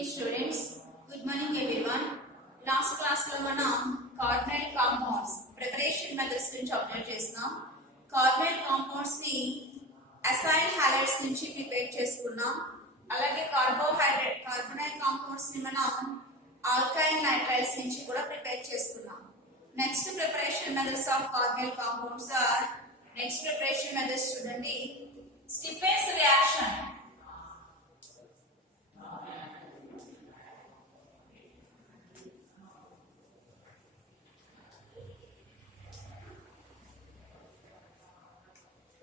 Hey students, good morning everyone. Last class లో మనం cardinal compounds preparation methods గురించి అప్డేట్ చేస్తున్నాం. cardinal compounds ని acyl halides నుంచి ప్రిపేర్ చేసుకున్నాం. అలాగే carbonyl compounds ని మనం alkyl nitriles నుంచి కూడా ప్రిపేర్ చేసుకున్నాం. Next preparation methods of cardinal compounds are చూడండి Stephen's reaction.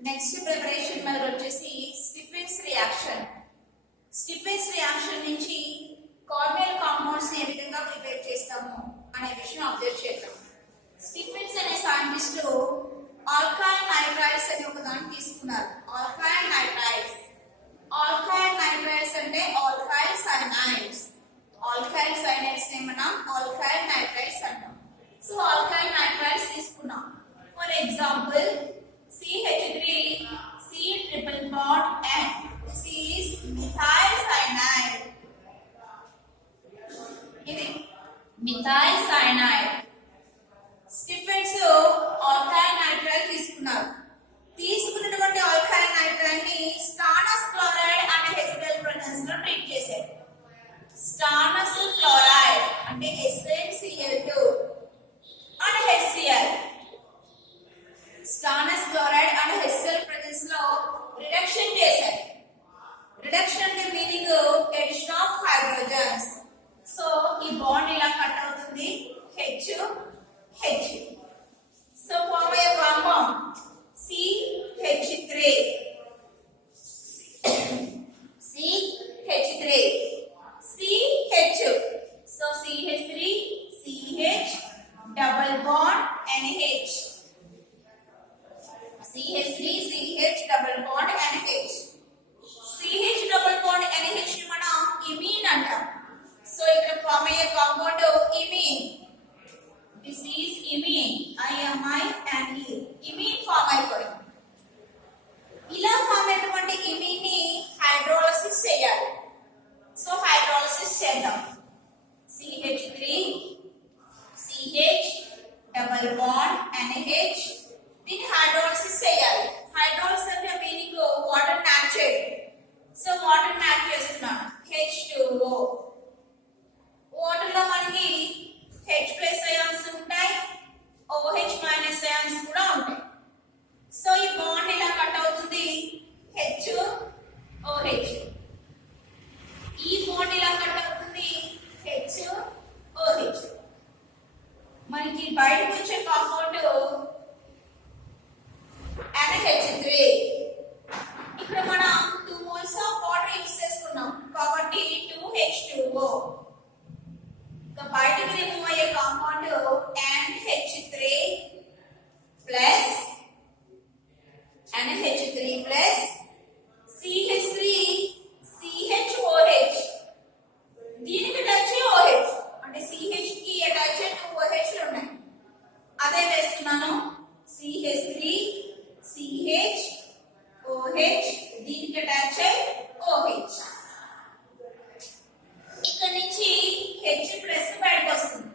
Next preparation method వచ్చేసి స్టిఫెన్స్ రియాక్షన్. స్టిఫెన్స్ రియాక్షన్ నుంచి కార్డినల్ కాంపౌండ్స్ ని ఏ విధంగా ప్రిపేర్ చేస్తాము అనే విషయం అబ్జర్వ్ చేద్దాం. స్టిఫెన్స్ అనే సైంటిస్ట్ ఆల్కైల్ నైట్రైడ్స్ అనే ఒక దాన్ని తీసుకున్నారు. ఆల్కైల్ నైట్రైడ్స్ అంటే ఆల్కైల్ సైనైడ్స్. ఆల్కైల్ సైనైడ్స్ ని మనం ఆల్కైల్ నైట్రైడ్స్ అంటాం. సో ఆల్కైల్ నైట్రైడ్స్ తీసుకున్నాం. For example CH3 C triple bond N. This is methyl cyanide. ఇది methyl cyanide. Stephens alkyl nitride తీసుకున్నారు. తీసుకున్నటువంటి ఆల్కైల్ నైట్రైడ్ ని స్టానస్ క్లోరైడ్ అనే హెచ్సిఎల్ ప్రెసెన్స్ లో ట్రీట్ చేశారు. స్టానస్ క్లోరైడ్ అంటే SnCl2 and HCl. Stannous chloride and HCl presence లో reduction చేశారు. రిడక్షన్ అంటే meaning addition of hydrogens. So ఈ బాండ్ ఇలా కట్ అవుతుంది H H. సో ఫార్మ్ అయ్యే compound CH3 CH. So CH3 CH double bond NH. CH3 CH double bond NH. CH double bond NH ని మనం ఇమీన్ అంటాం. సో ఇక్కడ ఫార్మ్ అయ్యే compound imine. This is imine. IMINE. Imine form అయిపోయింది. ఇలా ఫార్మ్ అయినటువంటి ఇమీన్ ని హైడ్రోలసిస్ చేయాలి. సో హైడ్రోలసిస్ చేద్దాం. CH3 CH double bond NH. దీన్ని హైడ్రోలసిస్ చేయాలి. హైడ్రోలసిస్ అంటే మీనింగ్ వాటర్ యాడ్ చేయడం. సో వాటర్ యాడ్ చేస్తున్నాను H2O. వాటర్ లో మనకి H+ అయాన్స్ ఉంటాయి, OH- అయాన్స్ కూడా ఉంటాయి. సో ఈ బాండ్ ఇలా కట్ అవుతుంది HOH. ఈ బాండ్ ఇలా కట్ అవుతుంది HOH. మనకి బయటకు వచ్చే కాంపౌండ్ NH3. ఇక్కడ మనం 2 moles ఆఫ్ వాటర్ యూస్ చేసుకున్నాం కాబట్టి 2H2O. ఇక బయటకు రిమూవ్ అయ్యే compound NH3 plus CH3 CHOH. దీనికి అటాచ్ అయ్యే OH అంటే CH కి అటాచ్ అయ్యే 2 OH లు ఉన్నాయి. అదే వేస్తున్నాను CH3 CHOH. దీనికి అటాచ్ అయ్యే OH. ఇక్కడ నుంచి H+ బయటకు వస్తుంది.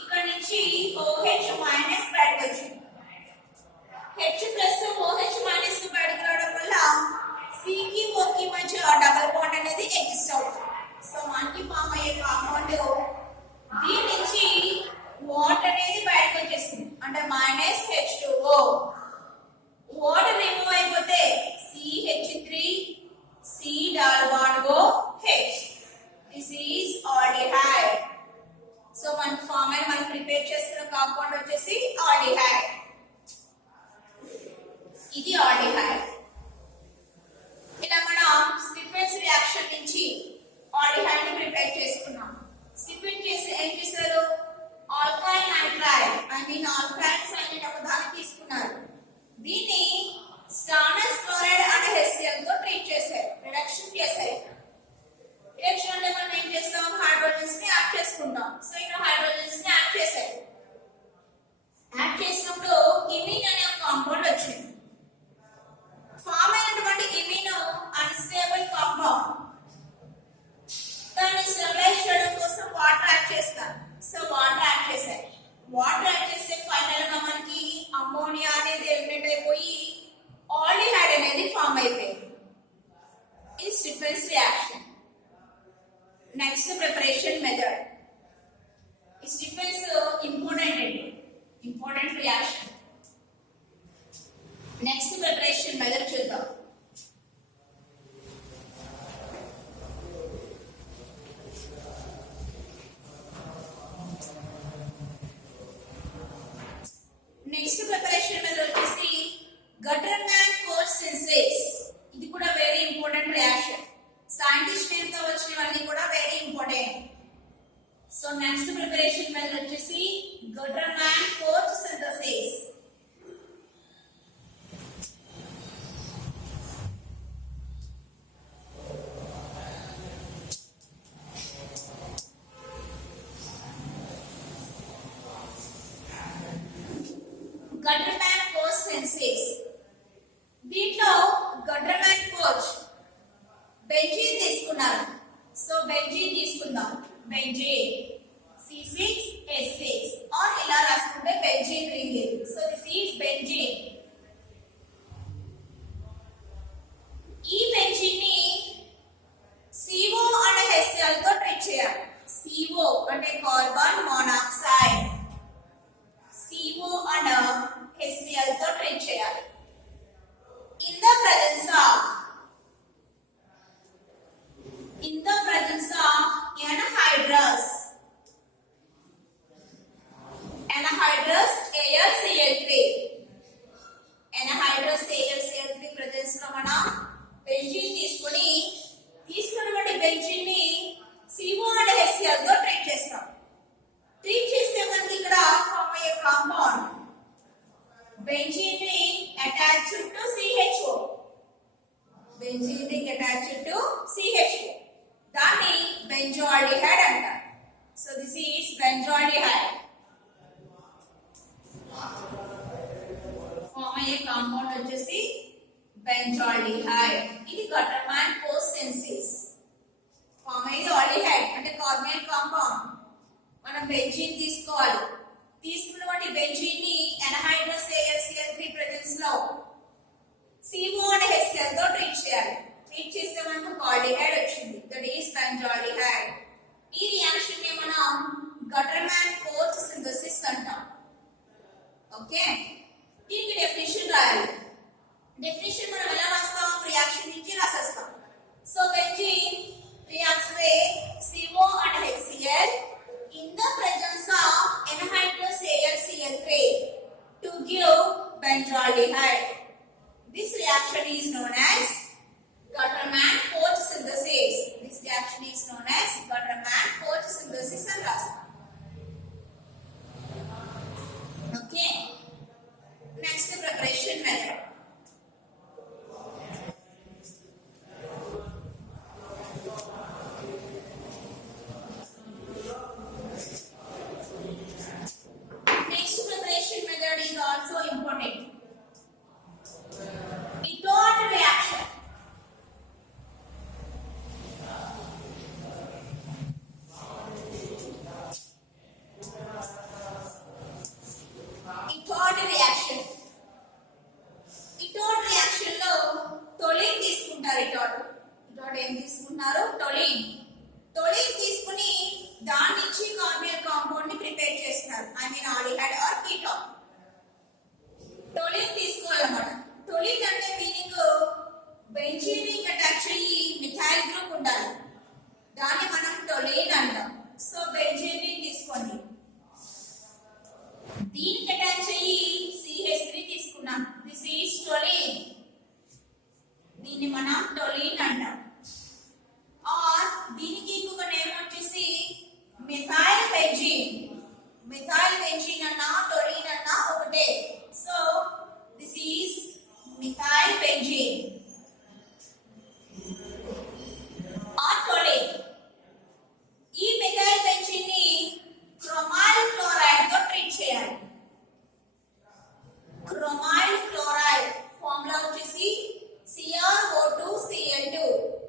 ఇక్కడ నుంచి OH- బయటకు వచ్చింది. H+ OH- బయటకు రావడం వల్ల C కి O కి మధ్య డబుల్ బాండ్ అనేది ఎగ్జిస్ట్ అవుతుంది. సో మనకి ఫామ్ అయ్యే కాంపౌండ్ దీని నుంచి వాటర్ అనేది బయటకు వచ్చేస్తుంది అంటే -H2O. వాటర్ రిమూవ్ అయిపోతే CH3 C double bond OH. This is aldehyde. So మన ఫార్మేట్ మనం ప్రిపేర్ చేసుకున్న కాంపౌండ్ వచ్చేసి aldehyde. ఇది aldehyde. ఇలా మనం స్టిఫెన్స్ రియాక్షన్ నుంచి aldehyde ని ప్రిపేర్ చేసుకున్నాం. Next preparation method. ఈ స్టిఫెన్స్ ఇంపార్టెంట్ అండి, important reaction. Next preparation method చూద్దాం. నెక్స్ట్ ప్రిపరేషన్ మెథడ్ వచ్చేసి గటర్మాన్ కోచ్ సింథసిస్. ఇది కూడా very important reaction. Scientist name తో వచ్చినవన్నీ కూడా very important. So next preparation method వచ్చేసి Gattermann Koch synthesis. Gattermann Koch synthesis. దీంట్లో గటర్మాన్ కోచ్ బెంజీన్ తీసుకున్నారు. సో బెంజీన్ తీసుకుందాం. బెంజీన్ C6H6 ఆర్ ఇలా రాసుకుంటే benzene ring. So this is benzene. ఈ బెంజీన్ ని CO అండ్ HCl తో ట్రీట్ చేయాలి. CO అంటే carbon monoxide, CO and HCl తో ట్రీట్ చేయాలి. In the presence of anhydrous AlCl3 presence లో మనం బెంజీన్ తీసుకున్నటువంటి బెంజీన్ ని CO అండ్ HCl తో ట్రీట్ చేస్తాం. ట్రీట్ చేస్తే మనకి ఇక్కడ ఫామ్ అయ్యే compound benzene ring attached to CHO. Benzene ring attached to CHO. దాన్ని బెంజోల్డిహైడ్ అంటారు. So this is benzaldehyde. Form అయ్యే కాంపౌండ్ వచ్చేసి బెంజోల్డిహైడ్. ఇది గటర్మాన్ కోచ్ సింథసిస్. ఫామ్ అయ్యేది ఆల్డిహైడ్ అంటే కార్బనేట్ కాంపౌండ్. మనం బెంజీన్ తీసుకోవాలి. తీసుకున్నటువంటి బెంజీన్ ని anhydrous AlCl3 ప్రెజెన్స్ లో CO అండ్ HCl తో ట్రీట్ చేయాలి. ట్రీట్ చేస్తే మనకు ఆల్డిహైడ్ వచ్చింది. That is benzaldehyde. ఈ రియాక్షన్ ని మనం గటర్మాన్ కోచ్ సింథసిస్ అంటాం. ఓకే, దీనికి డెఫినిషన్ రాయాలి. డెఫినిషన్ మనం ఎలా రాస్తాం? రియాక్షన్ నుంచి రాసేస్తాం. So benzene reacts with CO and HCl in the presence of anhydrous AlCl3 to give benzaldehyde. This reaction is known as Gutterman coach synthesis. This reaction is known as Gutterman coach synthesis and rasa. Okay. Next preparation method. Also important. Ethod reaction. Ethod reaction. Ethod reaction లో toluene తీసుకుంటారు. ethod ఏం తీసుకుంటారు? Toluene. Toluene తీసుకుని దాని నుంచి carbonate compound ని prepare చేస్తారు. I mean aldehyde or ketone. Toluene తీసుకోవాలన్నమాట. టోలిన్ అంటే మీనింగ్ బెంజీన్ రింగ్ అటాచ్ అయ్యి మిథైల్ గ్రూప్ ఉండాలి. దాన్ని మనం టోలిన్ అంటాం. సో బెంజీన్ రింగ్ తీసుకోండి. దీనికి అటాచ్ అయ్యి CH3 తీసుకున్నాం. This is toluene. దీన్ని మనం టోలిన్ అంటాం. ఆర్ దీనికి ఇంకొక నేమ్ వచ్చేసి మిథైల్ బెంజీన్. మిథైల్ బెంజీన్ అన్నా టోలిన్ అన్నా ఒకటే. So this is methyl benzene or toluene. ఈ methyl benzene ని క్రోమైల్ క్లోరైడ్ తో ట్రీట్ చేయాలి. క్రోమైల్ క్లోరైడ్ ఫార్ములా వచ్చేసి CrO2Cl2.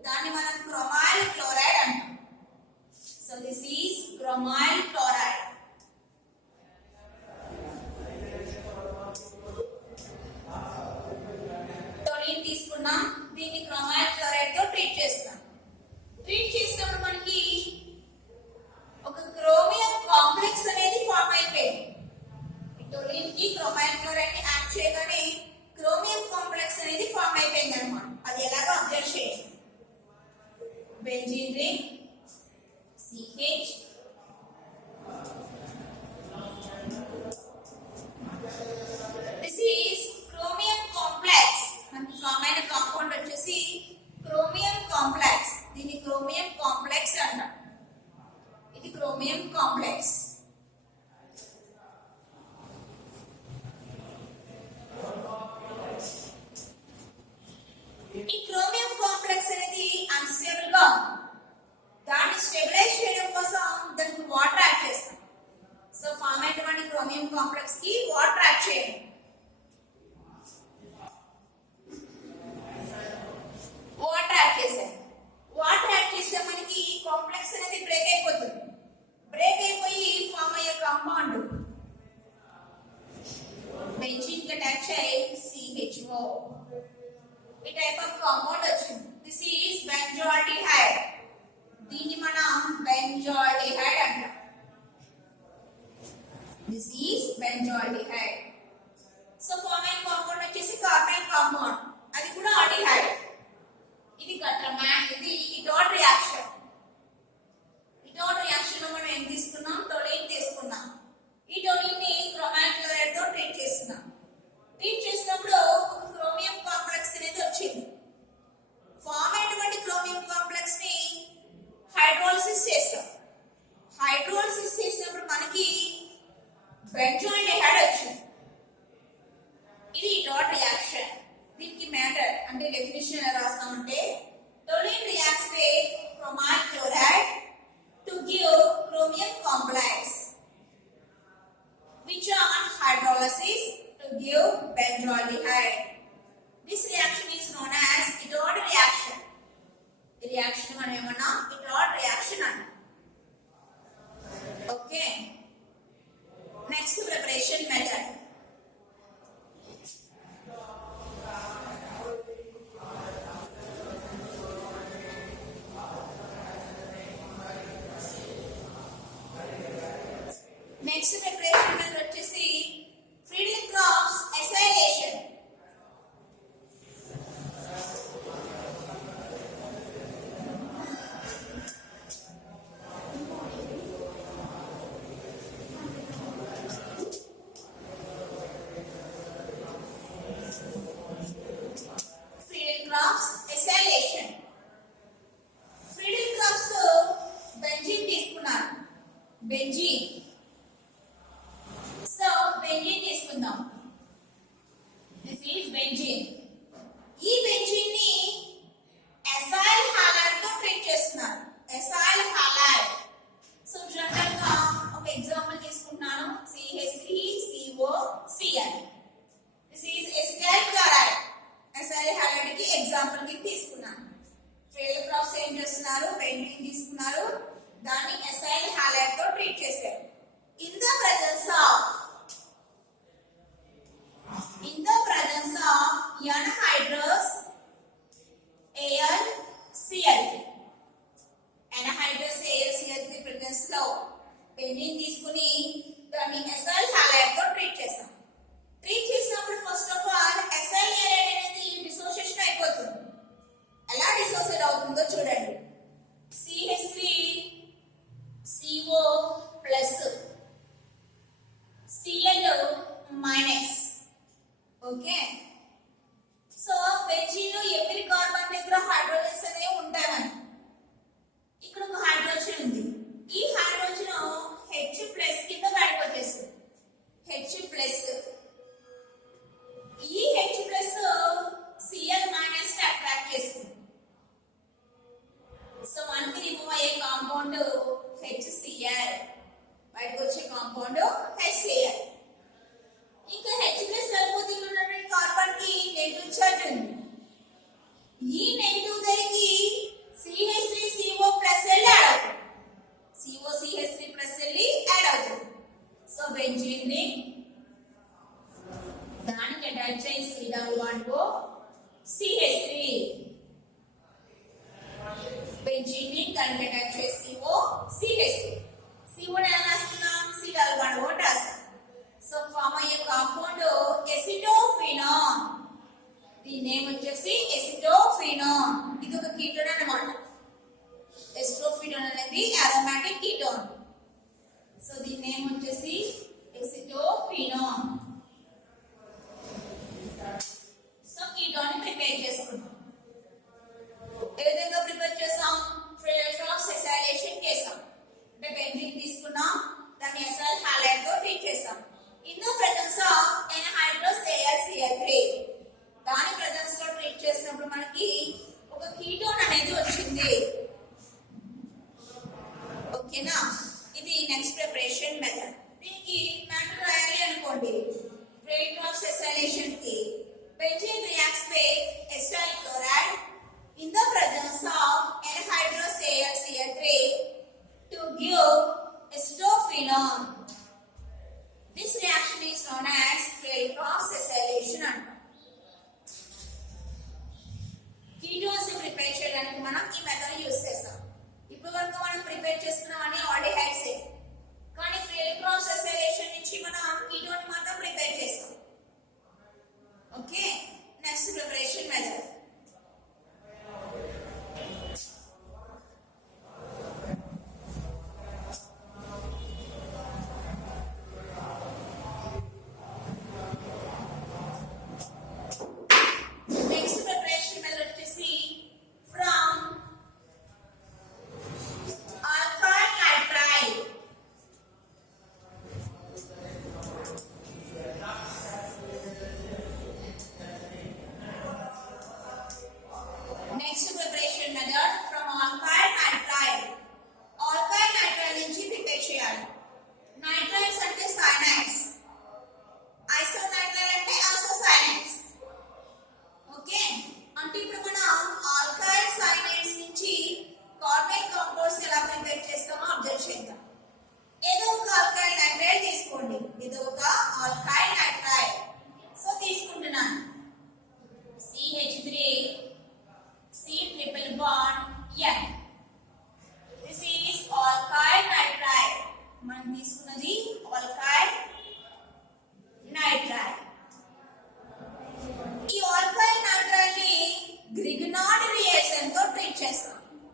దాన్ని మనం క్రోమైల్ క్లోరైడ్ అంటాం. So this is chromyl chloride. తీసుకున్నాం. దీన్ని క్రోమైల్ క్లోరైడ్ తో ట్రీట్ చేస్తాం. ట్రీట్ చేసినప్పుడు మనకి క్రోమియం కాంప్లెక్స్ అనేది ఫామ్ అయిపోయింది. టోలిన్ కి క్రోమైల్ క్లోరైడ్ ని యాడ్ చేయగానే క్రోమియం కాంప్లెక్స్ అనేది ఫామ్ అయిపోయింది అన్నమాట. అది ఎలాగో అబ్జర్వ్ చేయండి. Benzene ring CH this is chromium complex. మనకి ఫామ్ అయిన కాంపౌండ్ వచ్చేసి క్రోమియం కాంప్లెక్స్. దీన్ని క్రోమియం కాంప్లెక్స్ అంటాం. ఇది క్రోమియం కాంప్లెక్స్. ఈ క్రోమియం కాంప్లెక్స్ అనేది అన్స్టేబుల్ గా ఉంది. దాన్ని స్టెబిలైజ్ చేయడం కోసం దానికి వాటర్ యాడ్ చేస్తాం. సో ఫామ్ అయినటువంటి క్రోమియం కాంప్లెక్స్ కి వాటర్ యాడ్ చేయండి. వాటర్ యాడ్ చేసాం. వాటర్ యాడ్ చేస్తే మనకి కాంప్లెక్స్ అనేది బ్రేక్ అయిపోతుంది. బ్రేక్ అయిపోయి ఫామ్ అయ్యే కాంపౌండ్ బెంజీన్ కి అటాచ్ అయ్యి CHO ఈ టైప్ ఆఫ్ కాంపౌండ్ వచ్చింది. This is benzaldehyde. దీన్ని మనం బెంజాల్డిహైడ్ అంటాం. This is benzaldehyde. So form అయిన కాంపౌండ్ వచ్చేసి కార్బన్ కాంపౌండ్. అది కూడా ఆల్డిహైడ్. ఇది ఇది డాట్ రియాక్షన్. ఈ డాట్ రియాక్షన్ లో మనం ఏం తీసుకున్నాం? టోలిన్ తీసుకున్నాం. ఈ టోలిన్ ని క్రోమైల్ క్లోరైడ్ తో ట్రీట్ చేస్తున్నాం. ట్రీట్ చేసినప్పుడు ఒక క్రోమియం కాంప్లెక్స్ అనేది వచ్చింది. ఫామ్ అయినటువంటి క్రోమియం కాంప్లెక్స్ ని హైడ్రోలిసిస్ చేస్తాం. హైడ్రోలిసిస్ చేసినప్పుడు మనకి బెంజాల్డిహైడ్ వచ్చింది. ఇది డాట్ రియాక్షన్. దీనికి మ్యాటర్ అంటే డెఫినిషన్ ఎలా రాస్తామంటే toluene reacts with chromyl chloride to give chromium complex which on hydrolysis to give benzaldehyde. This reaction is known as Itote reaction. The reaction మనం ఏమన్నా Itote reaction అంటాం. Okay. Next preparation method. Next preparation method వచ్చేసి Friedel-Crafts acylation. Friedel-Crafts acylation. Friedel-Crafts benzene తీసుకున్నారు. Benzene benzene తీసుకుందాం. This is benzene. ఈ benzene ని acyl halide తో treat చేస్తున్నారు. Acyl halide. సో జనరల్ గా ఒక ఎగ్జాంపుల్ తీసుకుంటున్నాను. CH3COCl. This is acetyl chloride. Acyl halide కి ఎగ్జాంపుల్ కి తీసుకున్నాను. ఫ్రీడెల్-క్రాఫ్ట్స్ ఏం చేస్తున్నారు? బెంజీన్ తీసుకున్నారు. దాన్ని ఎసైల్ హాలైడ్ తో ట్రీట్ చేశారు. In the presence of anhydrous AlCl3. Anhydrous AlCl3 presence లో బెంజీన్ తీసుకుని దాన్ని ఎసైల్ హాలైడ్ తో ట్రీట్ చేస్తాం. ట్రీట్ చేసినప్పుడు first of all acyl halide అనేది డిసోసియేషన్ అయిపోతుంది. ఎలా డిసోసియేట్ అవుతుందో చూడండి. CH3CO plus Cl minus. Okay. So benzene లో ఎవ్రీ కార్బన్ దగ్గర హైడ్రోజన్స్ అనేవి ఉంటాయి మనకి. ఇక్కడ ఒక హైడ్రోజన్ ఉంది. ఈ హైడ్రోజన్ H ప్లస్ కింద బయటకు వచ్చేస్తుంది. H plus. ఈ H plus Cl minus attract చేస్తుంది. సో మనకి రిమూవ్ అయ్యే కాంపౌండ్ HCl. బయటకు వచ్చే కాంపౌండ్ HCl. ఇంకా H ప్లస్ సరిపోతుంది ఉన్నటువంటి కార్బన్ కి నెగటివ్ చార్జ్ ఉంది. ఈ నెగటివ్ దగ్గరికి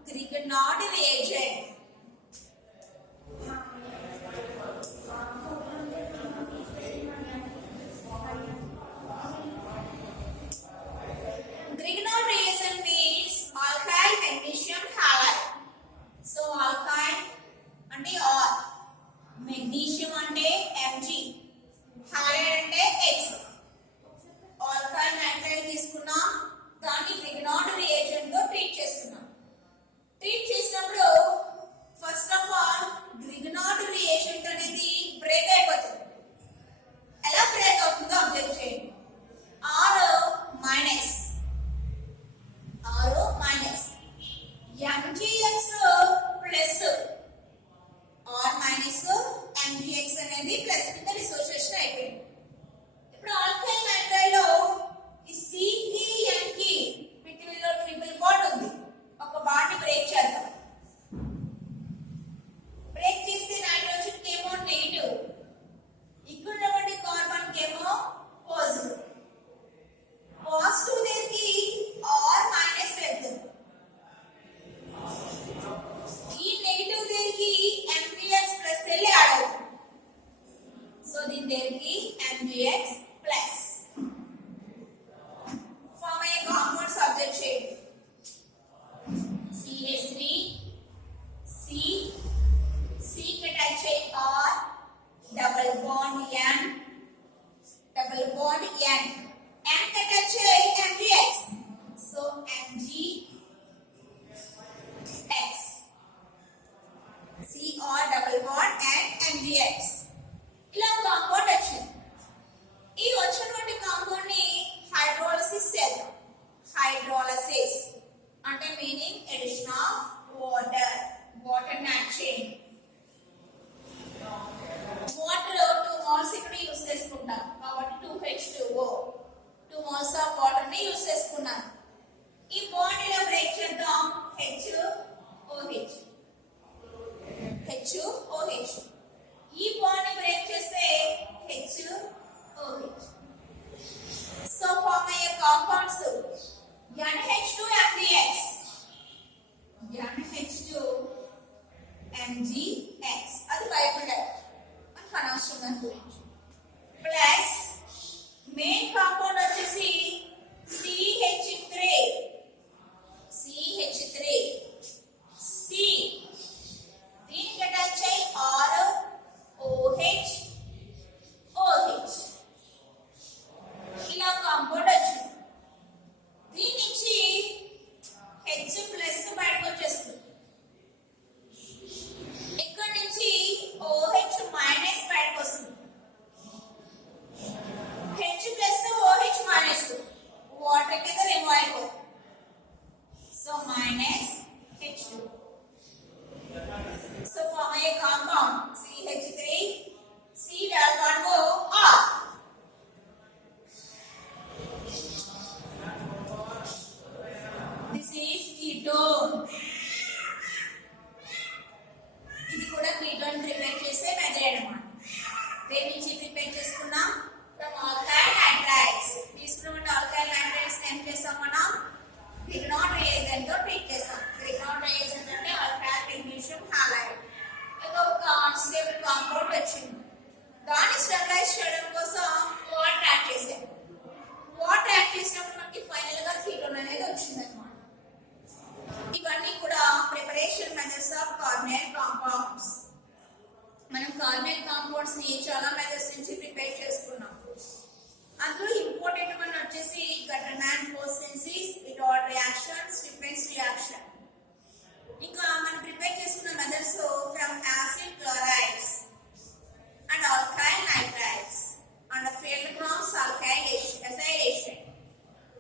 Grignard reagent. Grignard reagent means alkyl magnesium halide. So alkyl అంటే R, magnesium అంటే Mg, halide అంటే X. ఆల్కైల్ నైట్రైడ్ తీసుకున్నాం, దాన్ని గ్రిగ్నార్డ్ రియేజెంట్ తో ట్రీట్ చేస్తున్నాం. ట్రీట్ చేసినప్పుడు first of all Grignard reagent అనేది బ్రేక్ అయిపోతుంది. ఎలా బ్రేక్ అవుతుందో అబ్జర్వ్ చేయండి. R minus MgX plus R minus MgX అనేది ప్లస్ కింద డిసోసియేషన్ అయిపోయింది. ఇప్పుడు ఆల్కైల్ నైట్రైడ్ లో ఈ సి కి ఎన్ కి బిట్వీన్ లో ట్రిపుల్ బాండ్ ఉంది. ఒక బాండ్ బ్రేక్ చేద్దాం. బ్రేక్ చేస్తే నైట్రోజన్ కేమో నెగటివ్, ఇక్కడ ఉన్నటువంటి కార్బన్ కేమో పాజిటివ్. పాజిటివ్ దగ్గరికి ఆర్ మైనస్ వెళ్తుంది, ఈ నెగటివ్ దగ్గరికి ఎంజిఎక్స్ ప్లస్ వెళ్ళి యాడ్ అవుతుంది. సో దీని దగ్గరికి ఎంజిఎక్స్ ప్లస్ ఫార్మ్ అయ్యే కాంపౌండ్ సబ్జెక్ట్ చేయండి. CH3 C C కి అటాచ్ అయ్యి R double bond N double bond N N కి అటాచ్ అయ్యి MgX. So MgX CR double bond and MgX. ఇలా కాంపౌండ్ వచ్చింది. ఈ వచ్చినటువంటి కాంపౌండ్ ని హైడ్రోలసిస్ చేద్దాం. హైడ్రోలసిస్ అంటే meaning addition of water, water add చేయండి. వాటర్ 2 మోల్స్ ఇక్కడ యూస్ చేసుకుంటాం కాబట్టి 2H2O 2 మోల్స్ ఆఫ్ వాటర్ ని యూస్ చేసుకున్నాను. ఈ బాండ్ ఇలా బ్రేక్ చేద్దాం. HOH HOH ఈ బాండ్ ని బ్రేక్ చేస్తే HOH. సో ఫార్మ్ అయ్యే కాంపౌండ్స్ NH2MgX NH2MgX అది బైబిల్ మనకు అనవసరం దాని గురించి. ప్లస్ మెయిన్ కాంపౌండ్ వచ్చేసి CH3 C దీనికి అటాచ్ అయ్యి ROH OH ఇలా కాంపౌండ్ వచ్చింది. దీని నుంచి H ప్లస్ బయటకు వచ్చేస్తుంది. ఇక్కడ నుంచి OH మైనస్ బయటకు వస్తుంది. H plus OH minus water కింద రిమూవ్ అయిపోతుంది. So minus H2. So form a compound CH3 C double bond O R. This is ketone. ఇది కూడా ketone ప్రిపేర్ చేసే మెథడ్ అన్నమాట. దేని నుంచి ప్రిపేర్ చేసుకున్నాం? From alkyl nitrides. తీసుకున్న alkyl nitrides ఏం చేసాం మనం? Grignard reagent తో ట్రీట్ చేసాం. Grignard reagent అంటే alkyl magnesium halide. ఏదో ఒక అన్స్టేబుల్ కాంపౌండ్ వచ్చింది. దాన్ని స్టెబిలైజ్ చేయడం కోసం వాటర్ యాడ్ చేసాం. వాటర్ యాడ్ చేసినప్పుడు మనకి ఫైనల్ గా కీటోన్ అనేది వచ్చింది అన్నమాట. ఇవన్నీ కూడా preparation methods of carbonyl compounds. మనం కార్బనైల్ కాంపౌండ్స్ ని చాలా మెథడ్స్ నుంచి ప్రిపేర్ చేసుకున్నాం. అందులో ఇంపార్టెంట్ వన్ వచ్చేసి గటర్మాన్ ఫోర్సిన్సిస్, ఇటాల్ రియాక్షన్, స్టిఫెన్స్ రియాక్షన్. ఇంకా మనం ప్రిపేర్ చేసుకున్న methods from acid chlorides and alkyl nitrides and Friedel Crafts alkylation acylation.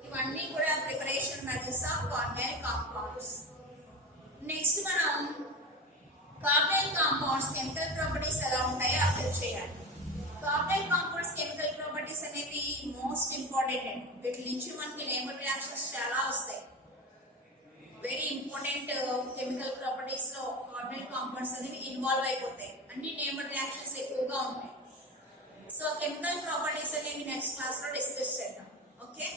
ఇవన్నీ కూడా preparation methods of carbonyl compounds. Next మనం కార్బనైల్ కాంపౌండ్స్ కెమికల్ ప్రాపర్టీస్ ఎలా ఉంటాయో అర్థం చేయాలి. కార్బనైల్ కాంపౌండ్స్ కెమికల్ ప్రాపర్టీస్ అనేవి మోస్ట్ ఇంపార్టెంట్. వీటి నుంచి మనకి నేమర్ రియాక్షన్స్ చాలా వస్తాయి. వెరీ ఇంపార్టెంట్ కెమికల్ ప్రాపర్టీస్ లో కార్బనైల్ కాంపౌండ్స్ అనేవి ఇన్వాల్వ్ అయిపోతాయి. అన్ని నేమర్ రియాక్షన్స్ ఎక్కువగా ఉంటాయి. సో కెమికల్ ప్రాపర్టీస్ అనేవి నెక్స్ట్ క్లాస్ లో డిస్కస్ చేద్దాం. ఓకే.